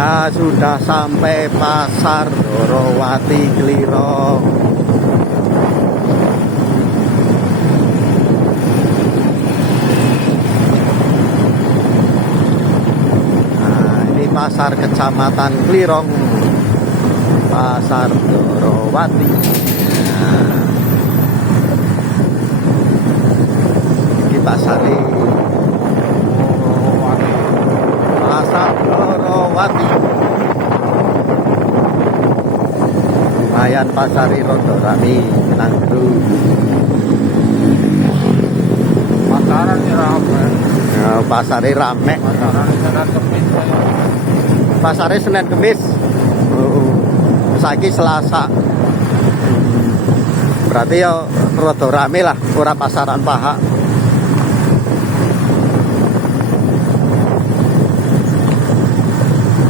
Nah, sudah sampai Pasar Ndorowati Klirong. Nah, ini pasar Kecamatan Klirong, Pasar Ndorowati. Nah, ini pasar ini. Pasar Ndorowati. Lumayan pasari rodo rame nanggu. Pasaran ini rame. Ya, pasare rame. Pasare Senin Kemis. Saiki Selasa. Berarti ya rodo rame lah, ora pasaran paha.